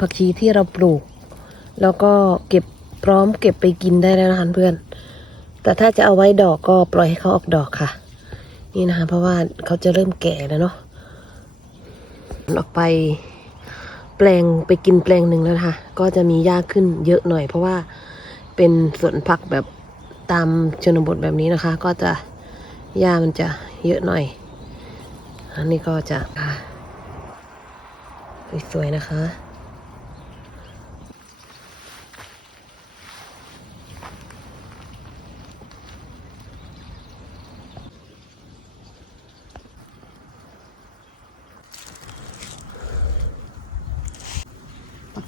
ผักชีที่เราปลูก แล้วก็เก็บพร้อมเก็บไปกินได้แล้วนะคะเพื่อน แต่ถ้าจะเอาไว้ดอกก็ปล่อยให้เขาออกดอกค่ะ นี่นะคะ เพราะว่าเขาจะเริ่มแก่แล้วเนาะออกไปแปลงไปกินแปลงหนึ่งแล้วนะคะก็จะมีหญ้าขึ้นเยอะหน่อย เพราะว่าเป็นสวนผักแบบตามชนบทแบบนี้นะคะ ก็จะหญ้ามันจะเยอะหน่อย อันนี้ก็จะอะสวยๆนะคะ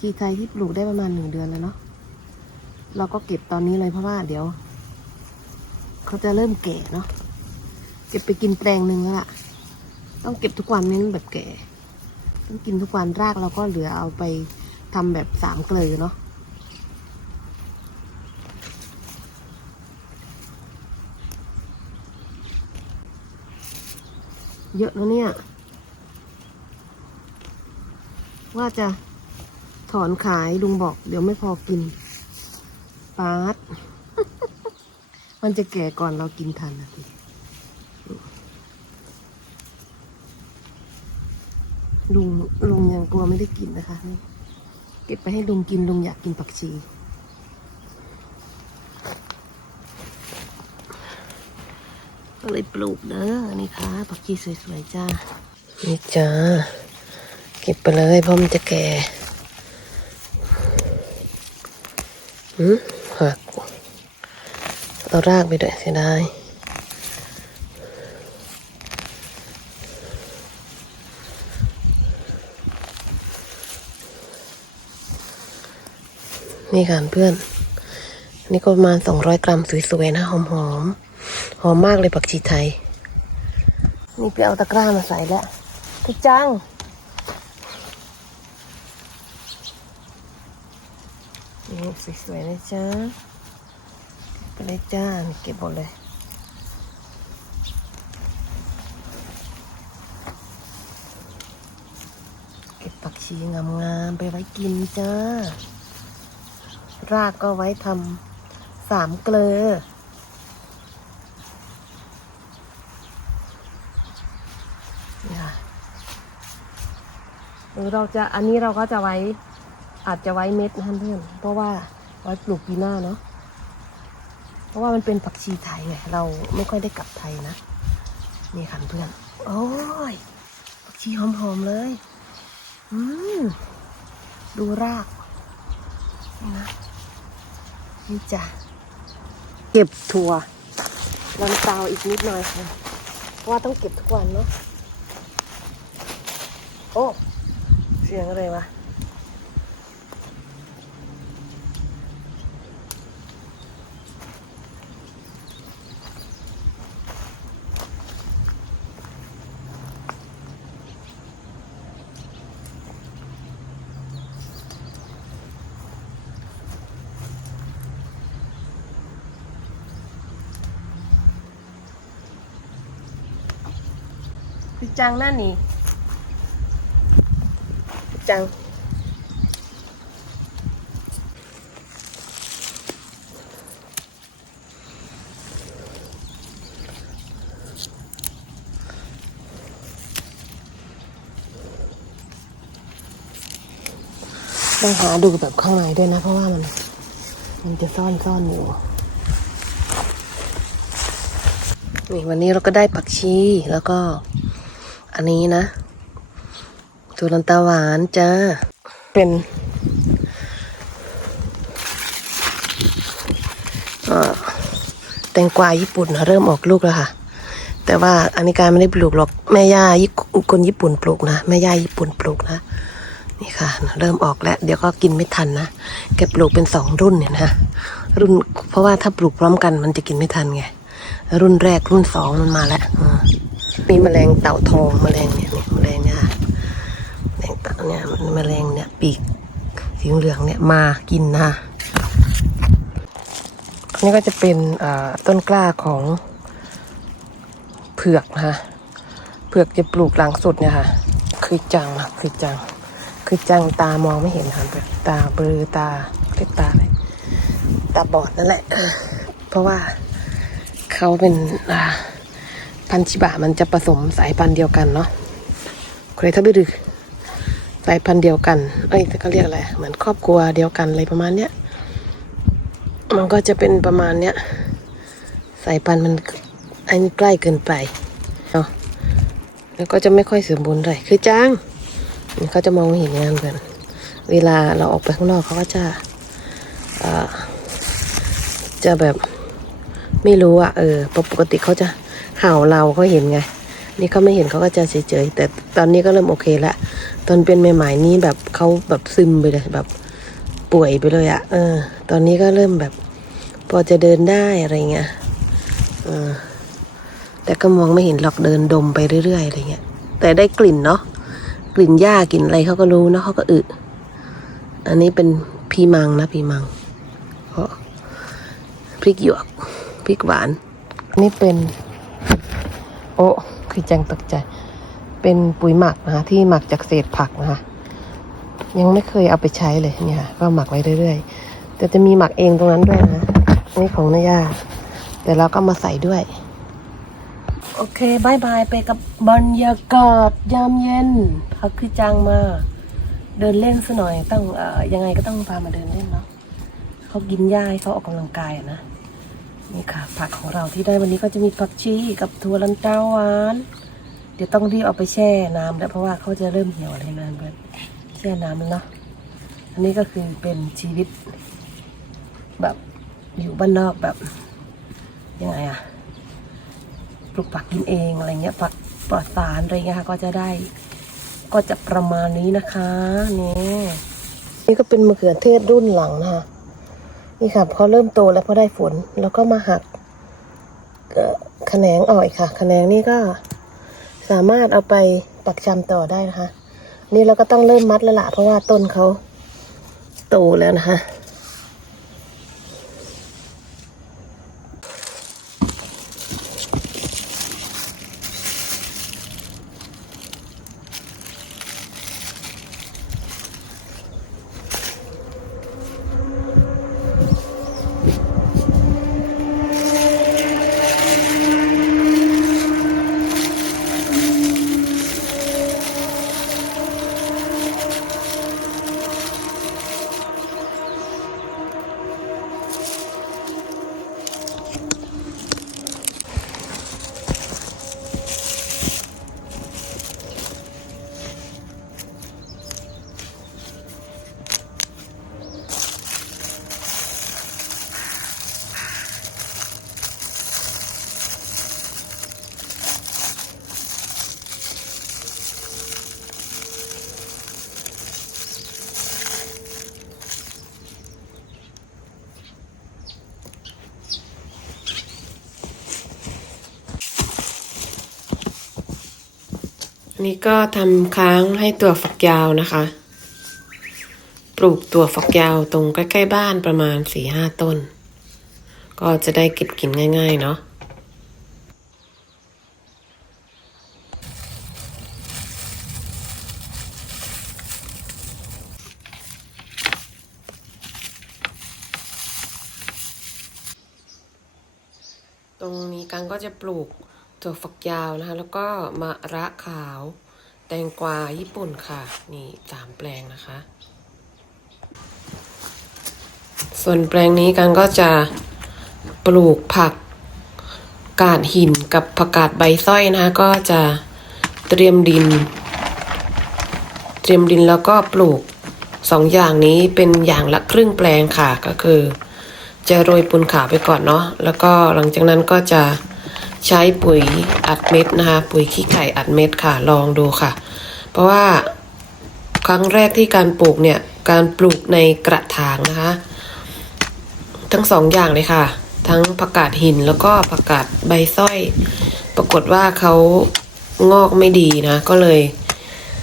ชีไทยที่ปลูกได้ประมาณหนึ่งเดือนแล้วเนาะเราก็เก็บตอนนี้เลยเพราะว่าเดี๋ยว เขาจะเริ่มแก่เนาะเก็บไปกินแปลงหนึ่งแล้วล่ะ ต้องเก็บทุกวันไม่งั้นแบบแก่ ต้องกินทุกวันรากเราก็เหลือเอาไปทำแบบสามเกลือเนาะเยอะแล้วเนี่ย ว่าจะ ถอนขายลุงบอก เดี๋ยวไม่พอกินปาดมันจะแก่ก่อนเรากินทันนะพี่ลุงลุงยังกลัวไม่ได้กินนะคะ เก็บไปให้ลุงกินลุงอยากกินผักชี ก็เลยปลูกเด้อนี่ค่ะผักชีสวยๆจ้านี่จ้าเก็บไปเลยเพราะมันจะแก่ หืมหักเอารากไปด้วยเสียดายนี่ค่ะเพื่อน นี่ก็ประมาณสองร้อยกรัมสวยๆนะหอมๆหอมมากเลยผักชีไทย นี่ไปเอาตะกร้ามาใส่แล้วพี่จัง นี่ สวยๆนะจ๊ะไปเลยจ้านเก็บหมดเลยเก็บผักชีงามๆไปไว้กินจ้า รากก็ไว้ทำสามเกลือ หรือเราจะอันนี้เราก็จะไว้อาจจะไว้เม็ดนะเพื่อนเพราะว่า ไว้ปลูกปีหน้าเนาะเพราะว่ามันเป็นผักชีไทยไงเราไม่ค่อยได้กลับไทยนะนี่ค่ะเพื่อนโอ้ยผักชีหอมๆเลยอืมดูรากนี่นะนี่จ้ะเก็บถั่วลันเตาอีกนิดหน่อยค่ะเพราะว่าต้องเก็บทุกวันเนาะโอ้เสียงอะไรวะ พี่จังนั่นนี่พี่จัง ต้องหาดูแบบข้างในด้วยนะ เพราะว่ามัน มันจะซ่อนซ่อนอยู่นี่วันนี้เราก็ได้ผักชีแล้วก็ อันนี้นะสุรันตาหวานจ้า เป็นเอ่อแตงกวาญี่ปุ่นนะเริ่มออกลูกแล้วค่ะ แต่ว่าอันนี้การไม่ได้ปลูกหรอกแม่ย่าญุคนญี่ปุ่นปลูกนะแม่ย่าญี่ปุ่นปลูกนะนี่ค่ะ เริ่มออกแล้ว เดี๋ยวก็กินไม่ทันนะแกปลูกเป็นสองรุ่นเนี่ยนะรุ่น เพราะว่าถ้าปลูกพร้อมกันมันจะกินไม่ทันไงรุ่นแรกรุ่นสองมันมาแล้วอ มีแมลงเต่าทองแมลงเนี่ยแมลงเนี่ยแมลงเต่าเนี่ยมันแมลงเนี่ยปีกสีเหลืองเนี่ยมากินนะนนี้ก็จะเป็นต้นกล้าของเผือกนะคะเผือกจะปลูกหลังสุดเนี่ยค่ะ คือจังนะคือจัง คือจังตามองไม่เห็นค่ะตาเบลอตาเรียกตาอะไรตาบอดนั่นแหละเออเพราะว่าเขาเป็นอ่า พันธุ์ชิบะมันจะผสมสายพันธุ์เดียวกันเนาะเคยทับไปดูสายพันธุ์เดียวกัน เอ้ยเขาเรียกอะไร เหมือนครอบครัวเดียวกันอะไรประมาณเนี้ย มันก็จะเป็นประมาณเนี้ย สายพันธุ์มันอันใกล้เกินไปเนาะ แล้วก็จะไม่ค่อยสมบูรณ์เลยคือจ้างเขาจะมองเห็นงานกัน เวลาเราออกไปข้างนอกเขาก็จะเอ่อจะแบบไม่รู้อะเออปกติเขาจะ เห่าเราเขาเห็นไง นี่เขาไม่เห็นเขาก็จะเฉยๆแต่ตอนนี้ก็เริ่มโอเคละตอนเป็นใหม่ๆนี้แบบเขาแบบซึมไปเลยแบบป่วยไปเลยอะเออ ตอนนี้ก็เริ่มแบบ พอจะเดินได้อะไรเงี้ยเออแต่ก็มองไม่เห็นหรอกเดินดมไปเรื่อยๆอะไรเงี้ย แต่ได้กลิ่นเนาะกลิ่นหญ้ากลิ่นอะไรเขาก็รู้เนาะเขาก็อึอันนี้เป็นพีมังนะพีมังเพราพริกหยวกพริกหวาน นี่เป็น โอ้คือจังตกใจ เป็นปุ๋ยหมักนะคะที่หมักจากเศษผักนะคะยังไม่เคยเอาไปใช้เลยเนี่ยก็หมักไว้เรื่อยๆ แต่จะมีหมักเองตรงนั้นด้วยนะนี่ของนายาแต่เราก็มาใส่ด้วย โอเคบายบายไปกับบรรยากาศยามเย็นพักคือจังมา เดินเล่นซะหน่อยต้องเอ่อยังไงก็ต้องพามาเดินเล่นเนาะเขากินหญ้าให้เขาออกกำลังกายอะนะ นี่ค่ะ ผักของเราที่ได้วันนี้ก็จะมีผักชีกับถั่วลันเต้าหวาน เดี๋ยวต้องรีบเอาไปแช่น้ำแล้วเพราะว่าเขาจะเริ่มเหี่ยวอะไรนานเกินแช่น้ำแล้วเนาะอันนี้ก็คือเป็นชีวิต แบบอยู่บ้านนอกแบบยังไงอะปลูกผักกินเองอะไรเงี้ยผักปลอดสารอะไรเงี้ยค่ะ ก็จะได้ก็จะประมาณนี้นะคะนี่นี่ก็เป็นมะเขือเทศรุ่นหลังนะคะ นี่ค่ะพอเริ่มโตแล้วพอได้ฝนแล้วก็มาหักแขนงออกอีกค่ะแขนงนี่ก็สามารถเอาไปปักจำต่อได้นะคะ นี่เราก็ต้องเริ่มมัดแล้วล่ะเพราะว่าต้นเขาโตแล้วนะคะ นี้ก็ทำค้างให้ตัวฝักยาวนะคะ ปลูกตัวฝักยาวตรงใกล้ ๆ บ้านประมาณสี่ห้าต้น ก็จะได้เก็บกินง่าย ๆ เนาะ ตรงนี้กังก็จะปลูก ถั่วฝักยาวนะคะ แล้วก็มะระขาว แตงกวาญี่ปุ่นค่ะ นี่สามแปลงนะคะ ส่วนแปลงนี้กังก็จะปลูกผักกาดหินกับผักกาดใบสร้อยนะคะ ก็จะเตรียมดิน เตรียมดินแล้วก็ปลูกสองอย่างนี้เป็นอย่างละครึ่งแปลงค่ะก็คือ จะโรยปูนขาวไปก่อนเนาะแล้วก็หลังจากนั้นก็จะ ใช้ปุ๋ยอัดเม็ดนะคะ ปุ๋ยขี้ไก่อัดเม็ดค่ะ ลองดูค่ะ เพราะว่าครั้งแรกที่การปลูกเนี่ย การปลูกในกระถางนะคะ ทั้งสองอย่างเลยค่ะ ทั้งผักกาดหินแล้วก็ผักกาดใบสร้อย ปรากฏว่าเขางอกไม่ดีนะ ก็เลย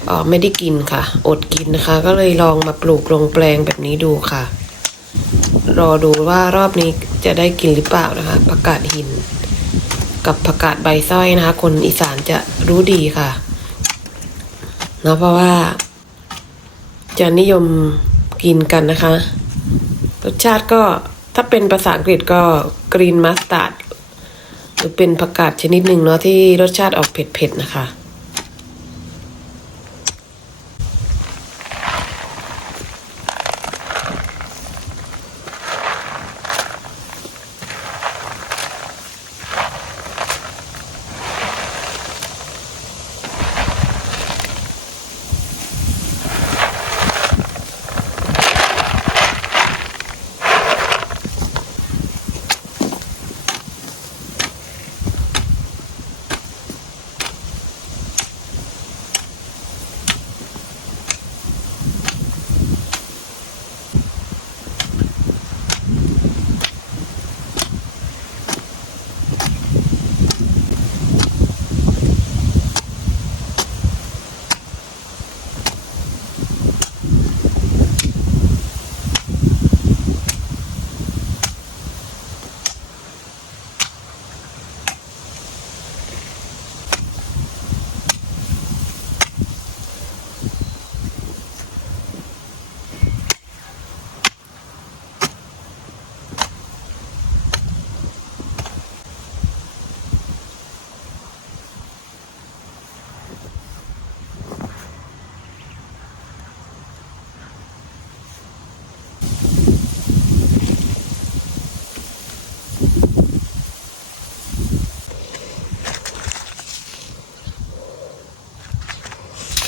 เออไม่ได้กินค่ะ อดกินนะคะ ก็เลยลองมาปลูกลงแปลงแบบนี้ดูค่ะ รอดูว่ารอบนี้จะได้กินหรือเปล่านะคะผักกาดหิน กับผักกาดใบสร้อยนะคะ คนอีสานจะรู้ดีค่ะเนาะเพราะว่า จะนิยมกินกันนะคะ รสชาติก็ถ้าเป็นภาษาอังกฤษก็กรีนมัสตาร์ดหรือเป็นผักกาดชนิดหนึ่งเนาะที่รสชาติออกเผ็ดๆนะคะ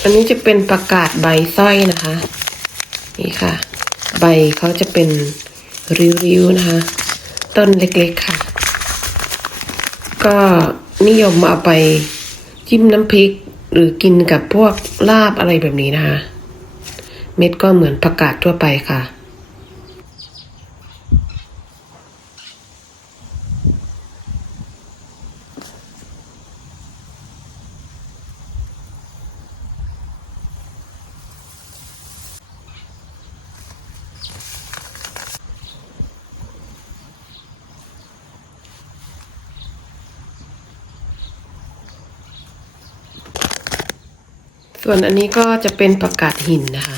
อันนี้จะเป็นประกาศใบสร้อยนะคะ นี่ค่ะ ใบเขาจะเป็นริ้วๆนะคะ ต้นเล็กๆค่ะ ก็นิยมเอาไปจิ้มน้ำพริกหรือกินกับพวกลาบอะไรแบบนี้นะคะ เม็ดก็เหมือนผักกาดทั่วไปค่ะ ส่วนอันนี้ก็จะเป็นประกาศหินนะคะ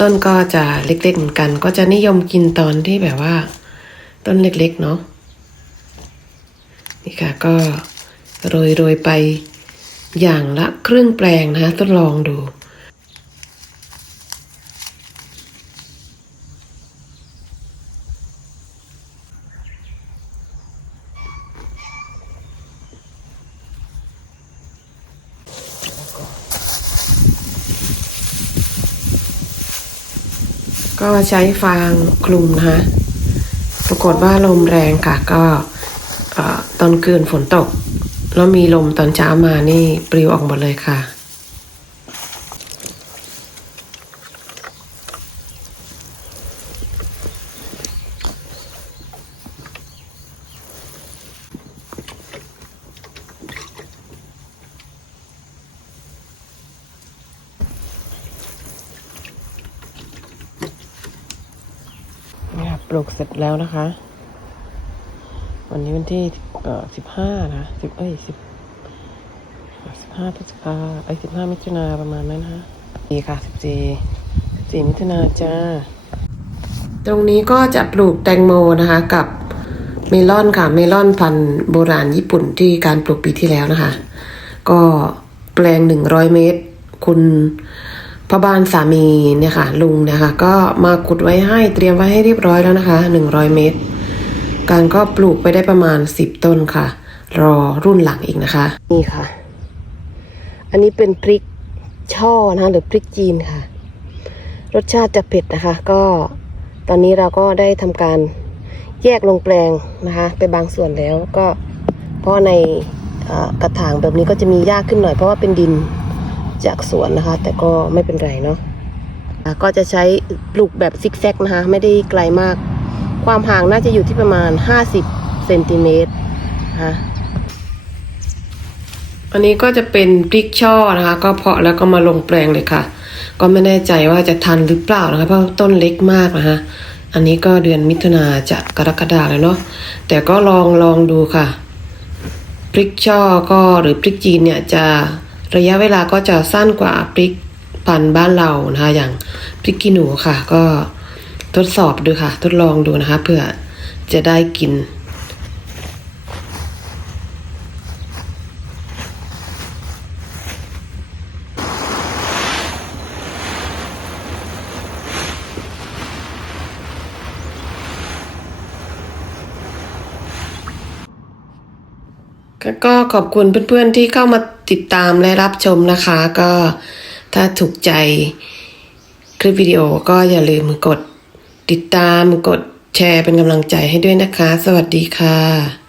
ต้นก็จะเล็กๆเหมือนกัน ก็จะนิยมกินตอนที่แบบว่า ต้นเล็กๆเนาะนี่ค่ะก็โรยๆไปอย่างละครึ่งแปลงนะคะทดลองดู ก็ใช้ฟางคลุมนะคะปรากฏว่าลมแรงค่ะ ก็ตอนคืนฝนตก แล้วมีลมตอนเช้ามานี่ปลิวออกหมดเลยค่ะ ปลูกเสร็จแล้วนะคะ วันนี้วันที่เอ่อสิบห้านะสิบเอ้ยสิบสิบห้าพฤษภาเอ้ยสิบห้ามิถุนาประมาณนั้นนะคะดีค่ะสิบสี่สี่มิถุนาจ้า ตรงนี้ก็จะปลูกแตงโมนะคะกับเมลอนค่ะ เมลอนพันธุ์โบราณญี่ปุ่นที่การปลูกปีที่แล้วนะคะ ก็แปลงหนึ่งร้อยเมตร คุณ พ่อบ้านสามีเนี่ยค่ะลุงนี่ยค่ะก็มาขุดไว้ให้เตรียมไว้ให้เรียบร้อยแล้วนะคะหนึ่งร้อยเมตร การก็ปลูกไปได้ประมาณสิบต้นค่ะ รอรุ่นหลังอีกนะคะ นี่ค่ะ อันนี้เป็นพริกช่อนะคะหรือพริกจีนค่ะ รสชาติจะเผ็ดนะคะ ก็ตอนนี้เราก็ได้ทำการแยกลงแปลงนะคะ ไปบางส่วนแล้วก็เพราะในกระถางแบบนี้ก็จะมีหญ้าขึ้นหน่อยเพราะว่าเป็นดิน จากสวนนะคะ แต่ก็ไม่เป็นไรเนาะก็จะใช้ปลูกแบบซิกแซกนะคะ ไม่ได้ไกลมาก ความห่างน่าจะอยู่ที่ประมาณ 50เซนติเมตรนะคะอันนี้ก็จะเป็นพริกช่อนะคะ ก็เพาะแล้วก็มาลงแปลงเลยค่ะ ก็ไม่แน่ใจว่าจะทันหรือเปล่านะคะเพราะต้นเล็กมากนะคะอันนี้ก็เดือนมิถุนาจะกรกฎาแล้วเนาะแต่ก็ลองลองดูค่ะพริกช่อก็หรือพริกจีนเนี่ยจะ ระยะเวลาก็จะสั้นกว่าพริกพันธุ์บ้านเรานะคะอย่างพริกขี้หนูค่ะ ก็ทดสอบดูค่ะ ทดลองดูนะคะเพื่อจะได้กิน ก็ขอบคุณเพื่อนๆที่เข้ามา ติดตามและรับชมนะคะ ก็ถ้าถูกใจคลิปวิดีโอก็อย่าลืมกดติดตามกดแชร์เป็นกำลังใจให้ด้วยนะคะ สวัสดีค่ะ